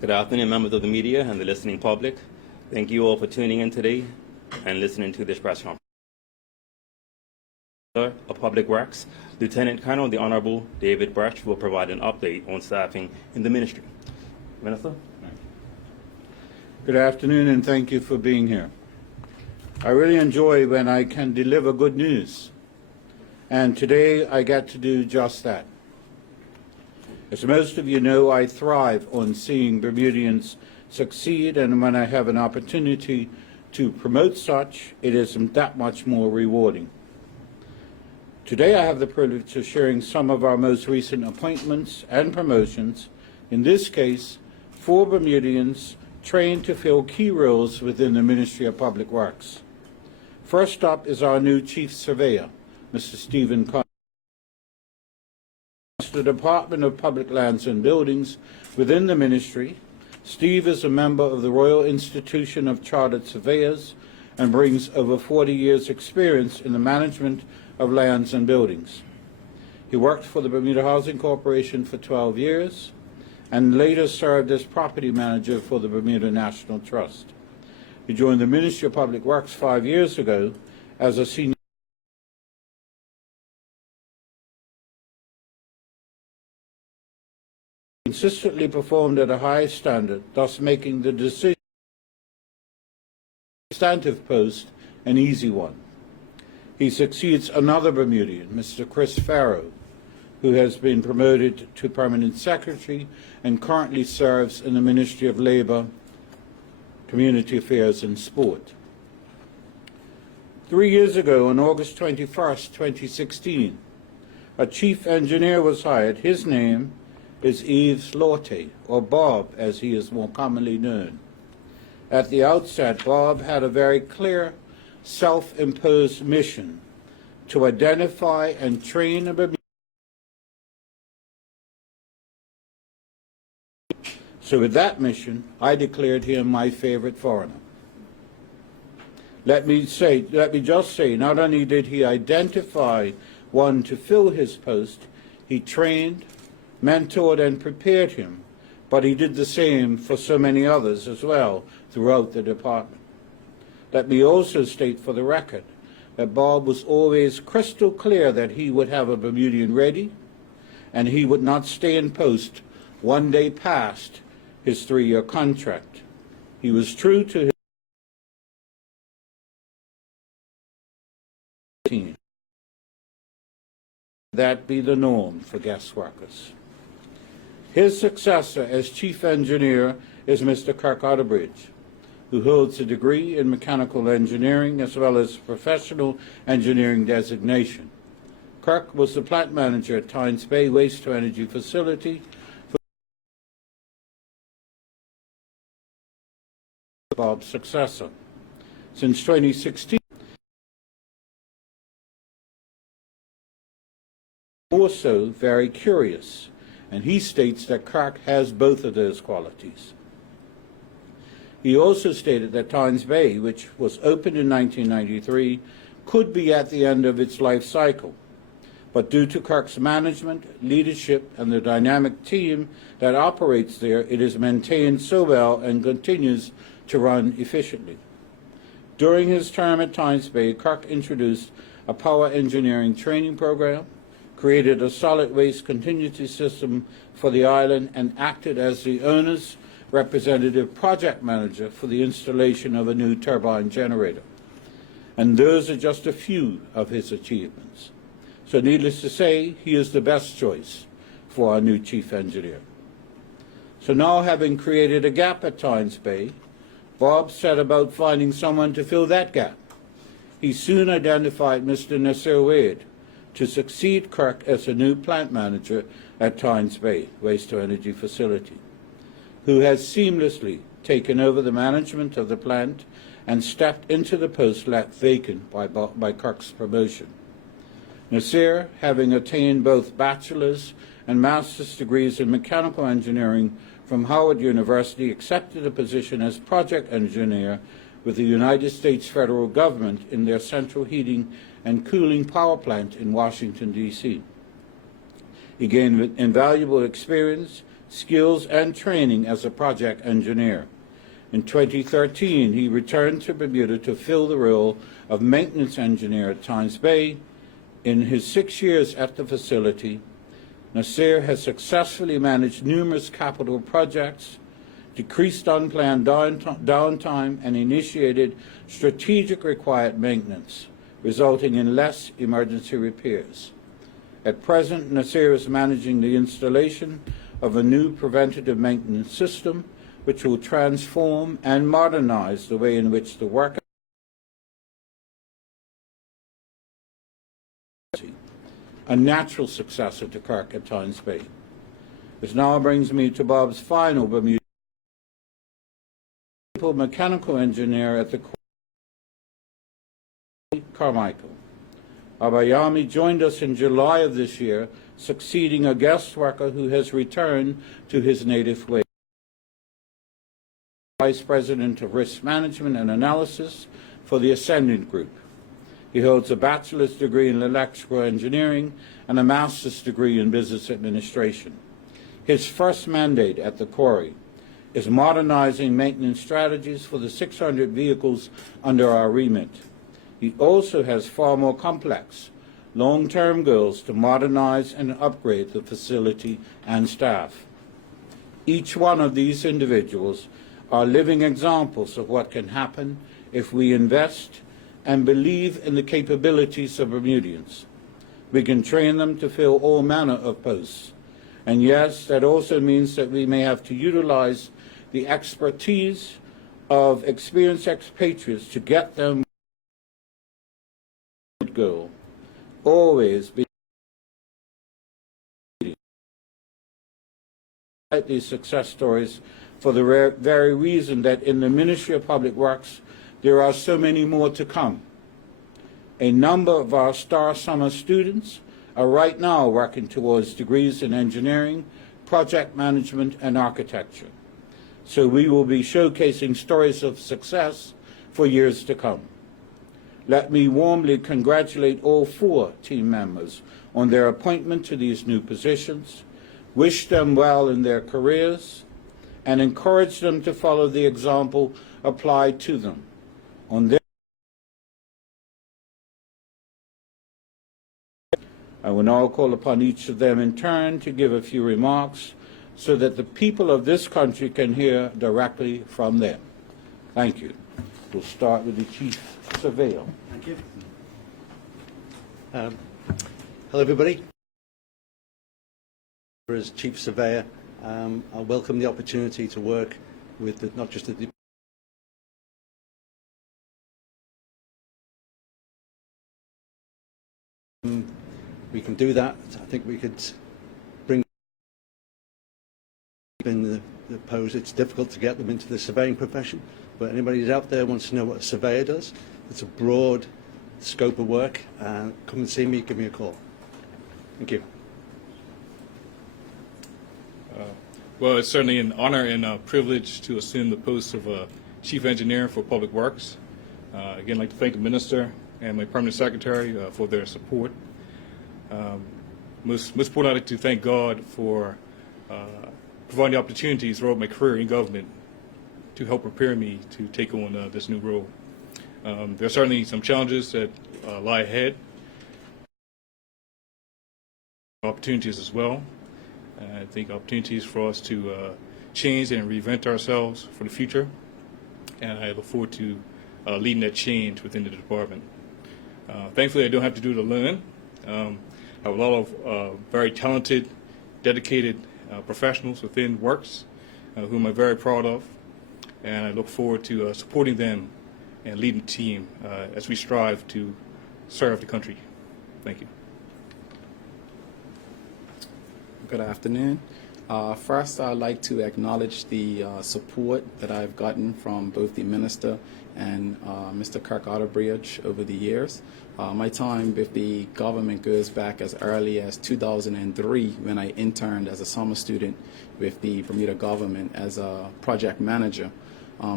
Good afternoon, members of the media and the listening public. Thank you all for tuning in today and listening to this press conference. Of Public Works, Lieutenant Colonel the Honorable David Burch will provide an update on staffing in the ministry. Minister? Good afternoon, and thank you for being here. I really enjoy when I can deliver good news, and today I get to do just that. As most of you know, I thrive on seeing Bermudians succeed, and when I have an opportunity to promote such, it is that much more rewarding. Today I have the privilege of sharing some of our most recent appointments and promotions, in this case, 4 Bermudians trained to fill key roles within the Ministry of Public Works. First up is our new Chief Surveyor, Mr. Stephen Conn. The Department of Public Lands and Buildings within the ministry. Steve is a member of the Royal Institution of Chartered Surveyors and brings over 40 years' experience in the management of lands and buildings. He worked for the Bermuda Housing Corporation for 12 years and later served as property manager for the Bermuda National Trust. He joined the Ministry of Public Works 5 years ago as a senior consistently performed at a high standard, thus making the decision substantive post an easy one. He succeeds another Bermudian, Mr. Chris Farrow, who has been promoted to Permanent Secretary and currently serves in the Ministry of Labour, Community Affairs and Sport. 3 years ago, on August 21st, 2016, a chief engineer was hired. His name is Yves Lorte, or Bob, as he is more commonly known. At the outset, Bob had a very clear, self-imposed mission to identify and train a Bermudian. So with that mission, I declared him my favorite foreigner. Let me just say, not only did he identify one to fill his post, he trained, mentored and prepared him, but he did the same for so many others as well throughout the department. Let me also state for the record that Bob was always crystal clear that he would have a Bermudian ready and he would not stay in post one day past his 3-year contract. He was true to his team. That be the norm for guest workers. His successor as chief engineer is Mr. Kirk Otterbridge, who holds a degree in mechanical engineering as well as professional engineering designation. Kirk was the plant manager at Tynes Bay Waste-to-Energy Facility for Bob's successor. Since 2016, also very curious, and he states that Kirk has both of those qualities. He also stated that Tynes Bay, which was opened in 1993, could be at the end of its life cycle. But due to Kirk's management, leadership, and the dynamic team that operates there, it is maintained so well and continues to run efficiently. During his term at Tynes Bay, Kirk introduced a power engineering training program, created a solid waste contingency system for the island, and acted as the owner's representative project manager for the installation of a new turbine generator. And those are just a few of his achievements. So needless to say, he is the best choice for our new chief engineer. So now, having created a gap at Tynes Bay, Bob set about finding someone to fill that gap. He soon identified Mr. Nasir Wade to succeed Kirk as a new plant manager at Tynes Bay Waste-to-Energy Facility, who has seamlessly taken over the management of the plant and stepped into the post left vacant by Kirk's promotion. Nasir, having attained both bachelor's and master's degrees in mechanical engineering from Howard University, accepted a position as project engineer with the United States federal government in their central heating and cooling power plant in Washington, D.C. He gained invaluable experience skills, and training as a project engineer. In 2013, he returned to Bermuda to fill the role of maintenance engineer at Tynes Bay. In his 6 years at the facility, Nasir has successfully managed numerous capital projects, decreased unplanned downtime, and initiated strategic required maintenance, resulting in less emergency repairs. At present, Nasir is managing the installation of a new preventative maintenance system which will transform and modernize the way in which the work a natural successor to Kirk at Tynes Bay. This now brings me to Bob's final Bermuda mechanical engineer at the Carmichael. Abayami joined us in July of this year, succeeding a guest worker who has returned to his native way. Vice President of Risk Management and Analysis for the Ascendant Group. He holds a bachelor's degree in electrical engineering and a master's degree in business administration. His first mandate at the quarry is modernizing maintenance strategies for the 600 vehicles under our remit. He also has far more complex, long-term goals to modernize and upgrade the facility and staff. Each one of these individuals are living examples of what can happen if we invest and believe in the capabilities of Bermudians. We can train them to fill all manner of posts. And yes, that also means that we may have to utilize the expertise of experienced expatriates to get them goal. Always be these success stories for the very reason that in the Ministry of Public Works there are so many more to come. A number of our star summer students are right now working towards degrees in engineering, project management, and architecture. So we will be showcasing stories of success for years to come. Let me warmly congratulate all 4 team members on their appointment to these new positions, wish them well in their careers, and encourage them to follow the example applied to them. On their I will now call upon each of them in turn to give a few remarks so that the people of this country can hear directly from them. Thank you. We'll start with the Chief Surveyor. Thank you. Hello, everybody. As Chief Surveyor, I welcome the opportunity to work with not just the we can do that. I think we could bring in the pose. It's difficult to get them into the surveying profession, but anybody who's out there wants to know what a surveyor does. It's a broad scope of work. Come and see me, give me a call. Thank you. Well, it's certainly an honor and a privilege to assume the post of Chief Engineer for Public Works. Again, I'd like to thank the Minister and my Permanent Secretary for their support. Most importantly, I'd like to thank God for providing the opportunities throughout my career in government to help prepare me to take on this new role. There are certainly some challenges that lie ahead, opportunities as well. I think opportunities for us to change and reinvent ourselves for the future, and I look forward to leading that change within the department. Thankfully, I don't have to do it alone. I have a lot of very talented, dedicated professionals within Works, whom I'm very proud of, and I look forward to supporting them and leading the team as we strive to serve the country. Thank you. Good afternoon. First, I'd like to acknowledge the support that I've gotten from both the Minister and Mr. Kirk Otterbridge over the years. My time with the government goes back as early as 2003 when I interned as a summer student with the Bermuda government as a project manager,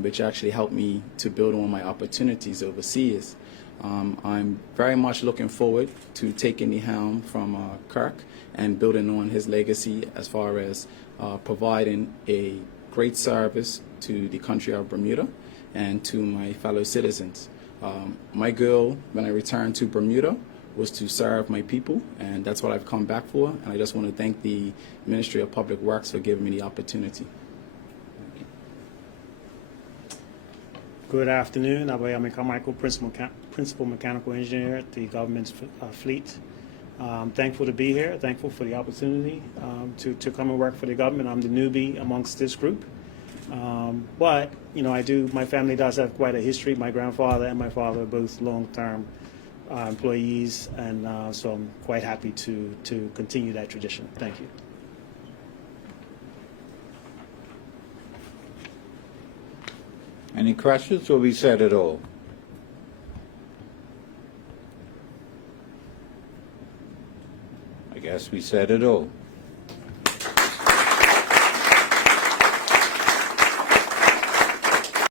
which actually helped me to build on my opportunities overseas. I'm very much looking forward to taking the helm from Kirk and building on his legacy as far as providing a great service to the country of Bermuda and to my fellow citizens. My goal when I returned to Bermuda was to serve my people, and that's what I've come back for. And I just want to thank the Ministry of Public Works for giving me the opportunity. Good afternoon. I'm Carmichael, Principal Mechanical Engineer at the government's fleet. Thankful to be here, thankful for the opportunity to come and work for the government. I'm the newbie amongst this group. But, you know, my family does have quite a history. My grandfather and my father are both long-term employees, and so I'm quite happy to continue that tradition. Thank you. Any questions, or we said it all? I guess we said it all.